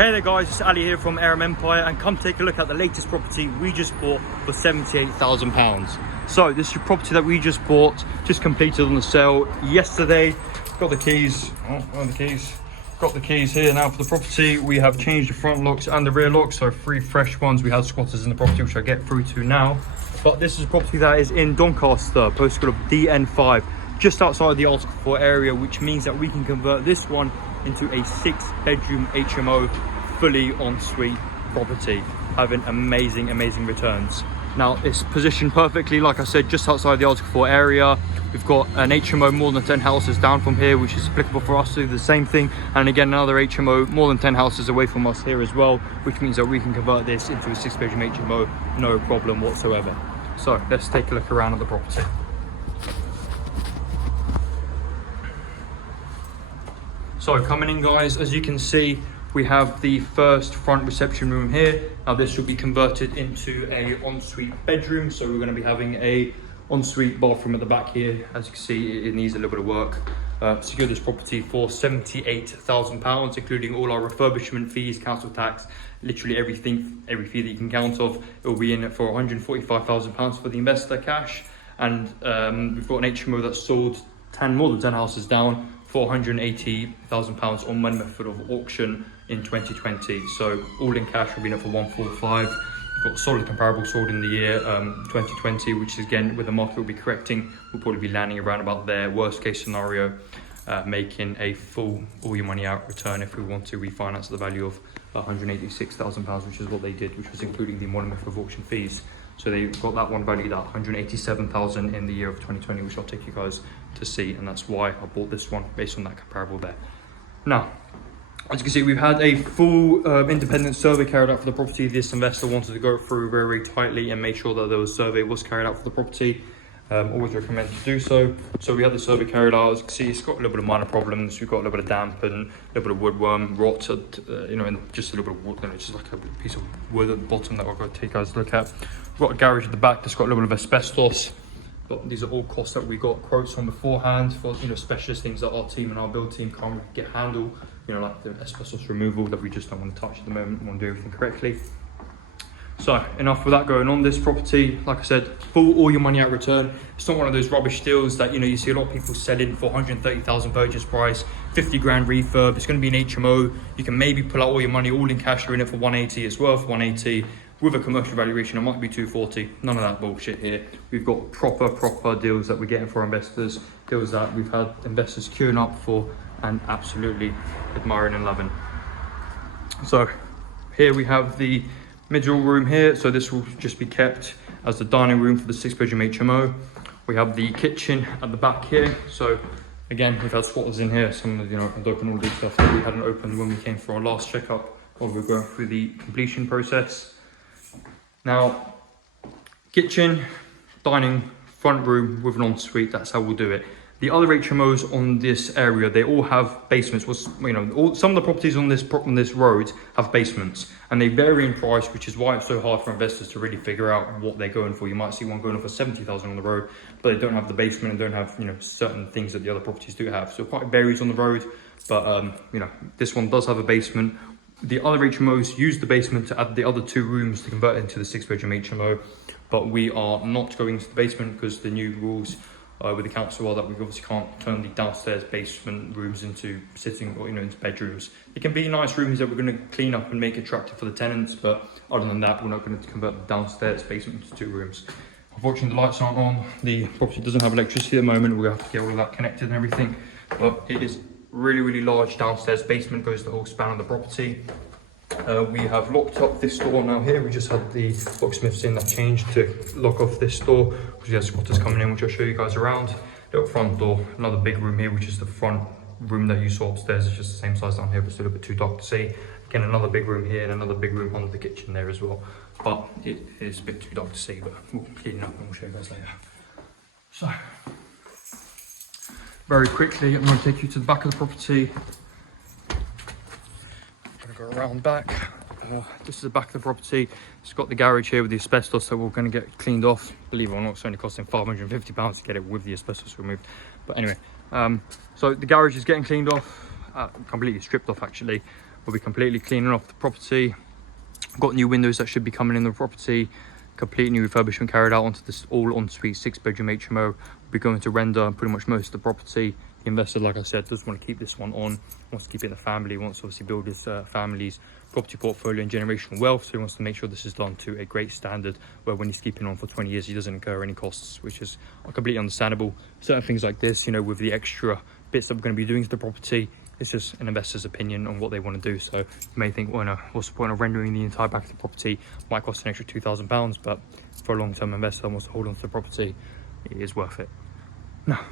Hey there guys, it's Ali here from Aram Empire, and come take a look at the latest property we just bought for £78,000. So this is your property that we just bought, just completed on the sale yesterday. Got the keys, where are the keys? Got the keys here now for the property. We have changed the front locks and the rear locks, so 3 fresh ones. We had squatters in the property, which I'll get through to now. But this is a property that is in Doncaster, postcode of DN5, just outside the Article 4 area, which means that we can convert this one into a 6-bedroom HMO, fully ensuite property, having amazing returns. Now it's positioned perfectly, like I said, just outside the Article 4 area. We've got an HMO more than 10 houses down from here, which is applicable for us to do the same thing, and again another HMO more than 10 houses away from us here as well, which means that we can convert this into a 6-bedroom HMO, no problem whatsoever. So let's take a look around at the property. So coming in guys, as you can see, we have the first front reception room here. Now this will be converted into a ensuite bedroom, so we're going to be having a ensuite bathroom at the back here. As you can see, it needs a little bit of work. Secured this property for £78,000, including all our refurbishment fees, council tax, literally everything, every fee that you can count of. It will be in it for £145,000 for the investor cash, and we've got an HMO that sold more than 10 houses down for £180,000 on money method of auction in 2020. So all in cash will be in it for 145. We've got solid comparable sold in the year 2020, which is, again, with the market will be correcting, we'll probably be landing around about their worst case scenario, making a full all your money out return if we want to refinance the value of £186,000, which is what they did, which was including the money method of auction fees. So they got that one valued at £187,000 in the year of 2020, which I'll take you guys to see, and that's why I bought this one based on that comparable there. Now, as you can see, we've had a full independent survey carried out for the property. This investor wanted to go through very tightly and make sure that the survey was carried out for the property. Always recommend to do so. So we had the survey carried out. As you can see, it's got a little bit of minor problems. We've got a little bit of damp and a little bit of woodworm, rot, and just a little bit of wood, just like a piece of wood at the bottom that we're going to take you guys a look at. We've got a garage at the back that's got a little bit of asbestos. But these are all costs that we got quotes on beforehand for, specialist things that our team and our build team can't handle, like the asbestos removal that we just don't want to touch at the moment. We want to do everything correctly. So enough with that going on. This property, like I said, full all your money out return. It's not one of those rubbish deals that you see a lot of people selling for 130,000 purchase price, 50 grand refurb. It's going to be an HMO. You can maybe pull out all your money all in cash. You're in it for 180 as well, for 180. With a commercial valuation, it might be 240. None of that bullshit here. We've got proper deals that we're getting for investors, deals that we've had investors queuing up for and absolutely admiring and loving. So here we have the middle room here. So this will just be kept as the dining room for the 6-bedroom HMO. We have the kitchen at the back here. So again, we've had squatters in here. Some of can open all these stuff that we hadn't opened when we came for our last checkup, while we were going through the completion process. Now, kitchen, dining, front room with an ensuite, that's how we'll do it. The other HMOs on this area, they all have basements. Some of the properties on this road have basements, and they vary in price, which is why it's so hard for investors to really figure out what they're going for. You might see one going for 70,000 on the road, but they don't have the basement and don't have certain things that the other properties do have. So it quite varies on the road, but this one does have a basement. The other HMOs use the basement to add the other 2 rooms to convert it into the 6-bedroom HMO, but we are not going into the basement because the new rules with the council are that we obviously can't turn the downstairs basement rooms into sitting or into bedrooms. It can be nice rooms that we're going to clean up and make attractive for the tenants, but other than that, we're not going to convert the downstairs basement into 2 rooms. Unfortunately, the lights aren't on. The property doesn't have electricity at the moment. We'll have to get all of that connected and everything, but it is really large downstairs basement, goes the whole span of the property. We have locked up this door now here. We just had the locksmiths in that changed to lock off this door because we have squatters coming in, which I'll show you guys around. Little front door, another big room here, which is the front room that you saw upstairs. It's just the same size down here, but it's a little bit too dark to see. Again, another big room here and another big room under the kitchen there as well. But it is a bit too dark to see, but we'll clean it up and we'll show you guys later. So, very quickly, I'm going to take you to the back of the property. I'm going to go around back. This is the back of the property. It's got the garage here with the asbestos that we're going to get cleaned off. Believe it or not, it's only costing £550 to get it with the asbestos removed. But anyway, so the garage is getting cleaned off, completely stripped off actually. We'll be completely cleaning off the property. Got new windows that should be coming in the property. Complete new refurbishment carried out onto this all ensuite 6-bedroom HMO. We'll be going to render pretty much most of the property. The investor, like I said, does want to keep this one on, wants to keep it in the family, wants to obviously build his family's property portfolio and generational wealth. So he wants to make sure this is done to a great standard, where when he's keeping on for 20 years, he doesn't incur any costs, which is completely understandable. Certain things like this, you know, with the extra bits that we're going to be doing to the property, it's just an investor's opinion on what they want to do. So you may think, well, no, what's the point of rendering the entire back of the property? Might cost an extra £2,000, but for a long-term investor that wants to hold on to the property, it is worth it. Now,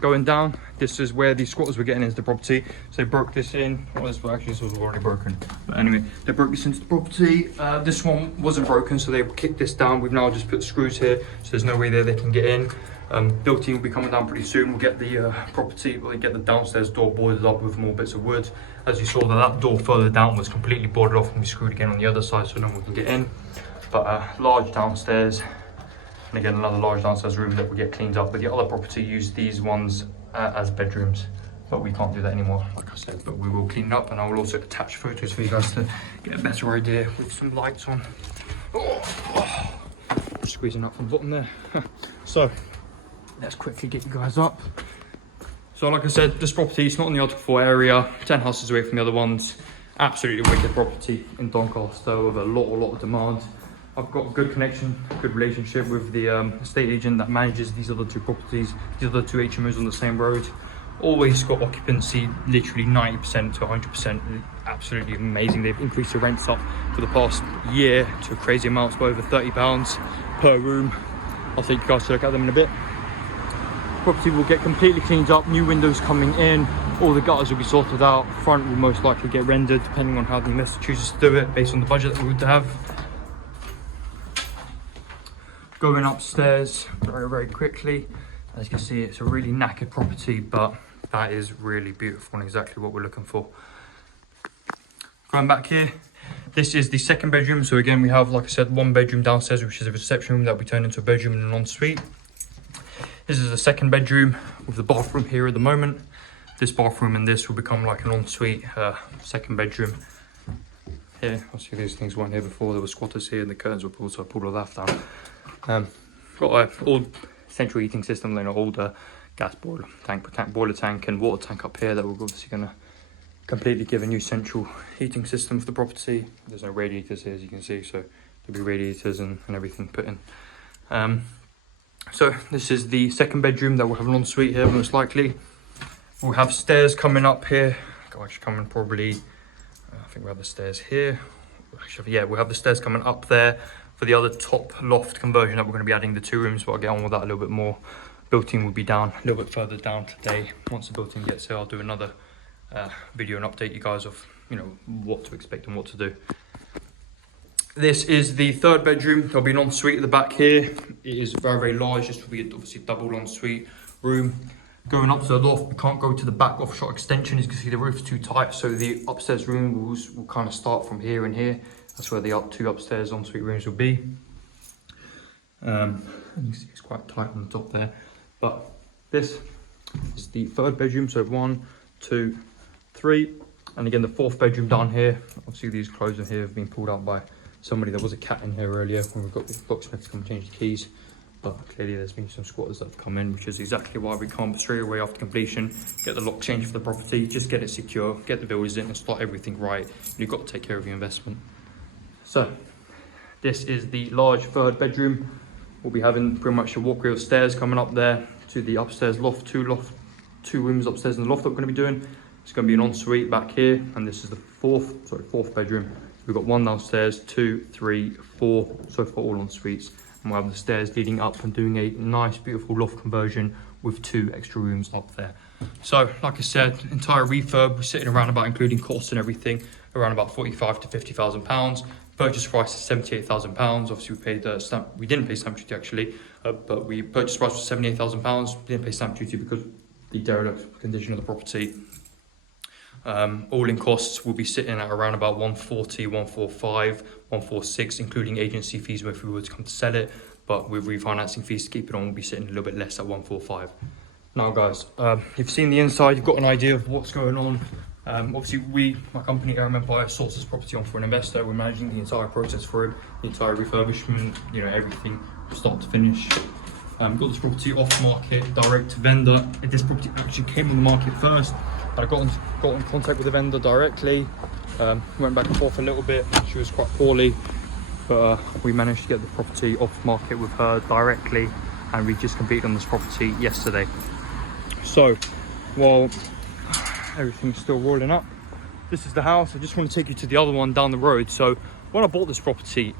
going down, this is where the squatters were getting into the property. So they broke this in. Well, this was already broken, but anyway, they broke this into the property. This one wasn't broken, so they kicked this down. We've now just put screws here, so there's no way there they can get in. Build team will be coming down pretty soon. We'll get the get the downstairs door boarded up with more bits of wood. As you saw, that door further down was completely boarded off and we screwed again on the other side, so no one can get in. But large downstairs, and again another large downstairs room that will get cleaned up. But the other property used these ones as bedrooms, but we can't do that anymore, like I said. But we will clean it up, and I will also attach photos for you guys to get a better idea with some lights on. Just squeezing up from the bottom there. So let's quickly get you guys up. So like I said, this property is not in the Article 4 area, 10 houses away from the other ones. Absolutely wicked property in Doncaster with a lot of demand. I've got a good connection, good relationship with the estate agent that manages these other two properties, these other two HMOs on the same road. Always got occupancy, literally 90% to 100%, absolutely amazing. They've increased the rents up for the past year to crazy amounts, by over £30 per room. I'll take you guys to look at them in a bit. Property will get completely cleaned up, new windows coming in, all the gutters will be sorted out. Front will most likely get rendered depending on how the investor chooses to do it, based on the budget that we would have. Going upstairs very quickly. As you can see, it's a really knackered property, but that is really beautiful and exactly what we're looking for. Going back here, this is the second bedroom. So again, we have, like I said, one bedroom downstairs, which is a reception room that will be turned into a bedroom and an ensuite. This is the second bedroom with the bathroom here at the moment. This bathroom and this will become like an ensuite second bedroom. Here, obviously these things weren't here before. There were squatters here and the curtains were pulled, so I pulled all that down. Got an old central heating system, then an older gas boiler tank and water tank up here that we're obviously going to completely give a new central heating system for the property. There's no radiators here, as you can see, so there'll be radiators and everything put in. So this is the second bedroom that will have an ensuite here, most likely. We'll have stairs coming up here. Actually coming probably, I think we have the stairs here. Actually, yeah, we'll have the stairs coming up there for the other top loft conversion that we're going to be adding the 2 rooms, but I'll get on with that a little bit more. Built-in will be down a little bit further down today. Once the built-in gets here, I'll do another video and update you guys of, you know, what to expect and what to do. This is the third bedroom. There'll be an ensuite at the back here. It is very large. This will be obviously double ensuite room. Going up to the loft, we can't go to the back offshore extension. As you can see, the roof's too tight, so the upstairs room will kind of start from here and here. That's where the two upstairs ensuite rooms will be. You can see it's quite tight on the top there. But this is the third bedroom, so 1, 2, 3. And again, the fourth bedroom down here. Obviously these clothes in here have been pulled out by somebody. There was a cat in here earlier when we got the locksmith to come change the keys. But clearly there's been some squatters that have come in, which is exactly why we can't straight away after completion get the lock changed for the property. Just get it secure, get the builders in and start everything right. You've got to take care of your investment. So this is the large third bedroom. We'll be having pretty much a walkway of stairs coming up there to the upstairs loft, two rooms upstairs in the loft that we're going to be doing. It's going to be an ensuite back here, and this is the fourth bedroom. We've got 1 downstairs, 2, 3, 4, so far all ensuites. And we'll have the stairs leading up and doing a nice, beautiful loft conversion with 2 extra rooms up there. So, like I said, entire refurb, we're sitting around about, including costs and everything, around about £45,000 to £50,000. Purchase price is £78,000. Obviously, we didn't pay stamp duty actually, but we purchase price was £78,000. We didn't pay stamp duty because the derelict condition of the property. All in costs will be sitting at around about 140, 145, 146, including agency fees if we were to come to sell it. But with refinancing fees to keep it on, we'll be sitting a little bit less at 145. Now, guys, you've seen the inside, you've got an idea of what's going on. Obviously, my company, Aram Empire, sourced this property on for an investor. We're managing the entire process for him, the entire refurbishment, you know, everything start to finish. Got this property off market, direct to vendor. This property actually came on the market first, but I got in contact with the vendor directly. Went back and forth a little bit. She was quite poorly, but we managed to get the property off market with her directly, and we just completed on this property yesterday. So while everything's still rolling up, this is the house. I just want to take you to the other one down the road. So when I bought this property,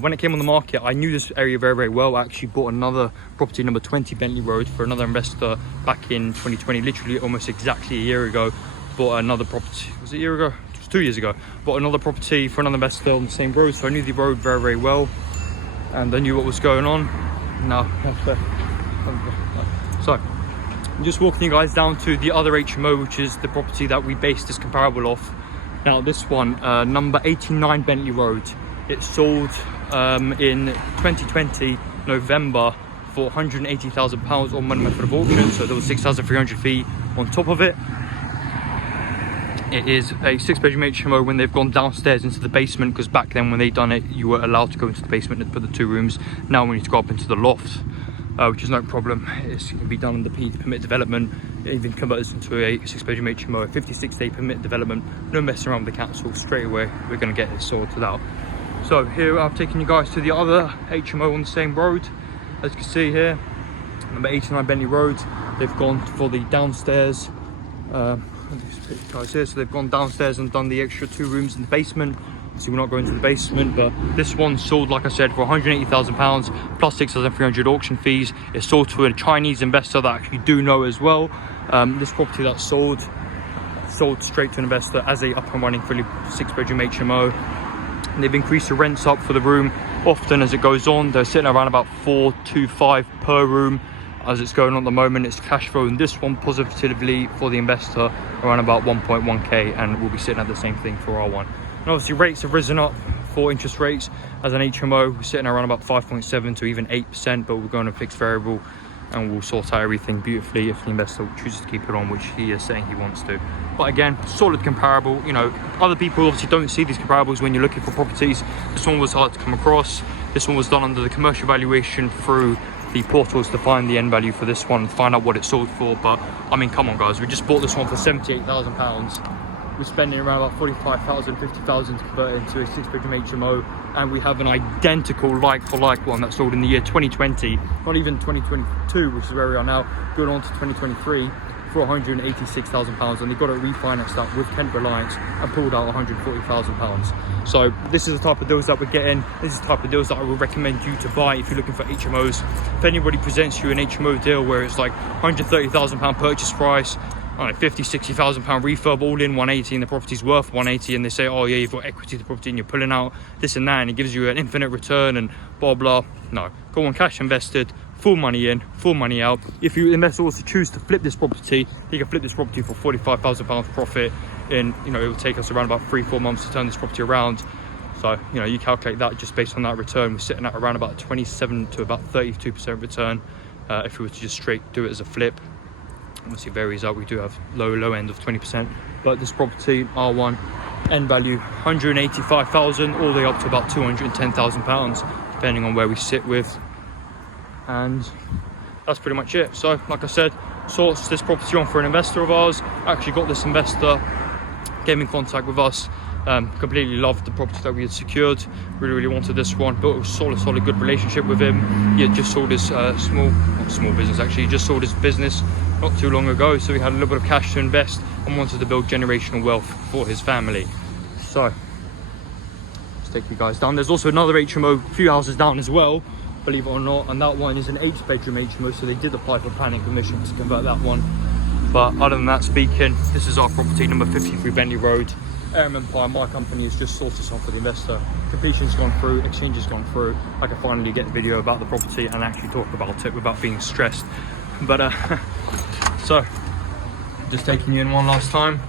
when it came on the market, I knew this area very, very well. I actually bought another property, number 20 Bentley Road, for another investor back in 2020, literally almost exactly a year ago. Bought another property, was it a year ago? It was 2 years ago. Bought another property for another investor on the same road, so I knew the road very, very well, and I knew what was going on. Now, so I'm just walking you guys down to the other HMO, which is the property that we based this comparable off. Now, this one, number 89 Bentley Road, it sold in 2020 November for £180,000 on money method of auction, so there was 6,300 fee on top of it. It is a 6-bedroom HMO when they've gone downstairs into the basement, because back then when they done it, you were allowed to go into the basement and put the 2 rooms. Now we need to go up into the loft, which is no problem. It can be done under permit development. It even converts into a 6-bedroom HMO, a 56-day permit development. No messing around with the council. Straight away we're going to get it sorted out. So here I've taken you guys to the other HMO on the same road. As you can see here, number 89 Bentley Road. They've gone for the downstairs. Guys here, so they've gone downstairs and done the extra 2 rooms in the basement. So we're not going to the basement, but this one sold, like I said, for £180,000 plus 6,300 auction fees. It's sold to a Chinese investor that I actually do know as well. This property that sold straight to an investor as a up and running fully 6-bedroom HMO. And they've increased the rents up for the room often as it goes on. They're sitting around about 425 per room. As it's going on at the moment, it's cash flow in this one positively for the investor around about 1.1k, and we'll be sitting at the same thing for our one. And obviously rates have risen up for interest rates. As an HMO, we're sitting around about 5.7 to even 8%, but we're going to fix variable, and we'll sort out everything beautifully if the investor chooses to keep it on, which he is saying he wants to. But again, solid comparable. You know, other people obviously don't see these comparables when you're looking for properties. This one was hard to come across. This one was done under the commercial valuation through the portals to find the end value for this one, find out what it sold for. But I mean, come on guys, we just bought this one for £78,000. We're spending around about 45,000, 50,000 to convert it into a 6-bedroom HMO, and we have an identical like-for-like one that sold in the year 2020, not even 2022, which is where we are now, going on to 2023 for £186,000, and they got it refinanced out with Kent Reliance and pulled out £140,000. So this is the type of deals that we're getting. This is the type of deals that I would recommend you to buy if you're looking for HMOs. If anybody presents you an HMO deal where it's like £130,000 purchase price, I don't know, £50,000, £60,000 refurb, all in 180, and the property's worth 180, and they say, oh yeah, you've got equity in the property and you're pulling out this and that, and it gives you an infinite return and blah blah. No, go on cash invested, full money in, full money out. If you investor was to choose to flip this property, you can flip this property for £45,000 profit in, you know, it will take us around about 3-4 months to turn this property around. So, you know, you calculate that just based on that return. We're sitting at around about 27 to about 32% return if we were to just straight do it as a flip. Obviously it varies out, we do have low end of 20%, but this property, R1, end value 185,000 all the way up to about £210,000 depending on where we sit with. And that's pretty much it. So like I said, sourced this property on for an investor of ours. Actually got this investor, came in contact with us, completely loved the property that we had secured, really wanted this one, built a solid good relationship with him. He had just sold his small business, actually he just sold his business not too long ago, so he had a little bit of cash to invest and wanted to build generational wealth for his family. So let's take you guys down. There's also another HMO a few houses down as well, believe it or not, and that one is an 8-bedroom HMO, so they did apply for planning permission to convert that one. But other than that speaking, this is our property, number 53 Bentley Road. Aram Empire, my company, has just sorted this on for the investor. Completion's gone through, exchange has gone through. I can finally get a video about the property and actually talk about it without being stressed. But so just taking you in one last time.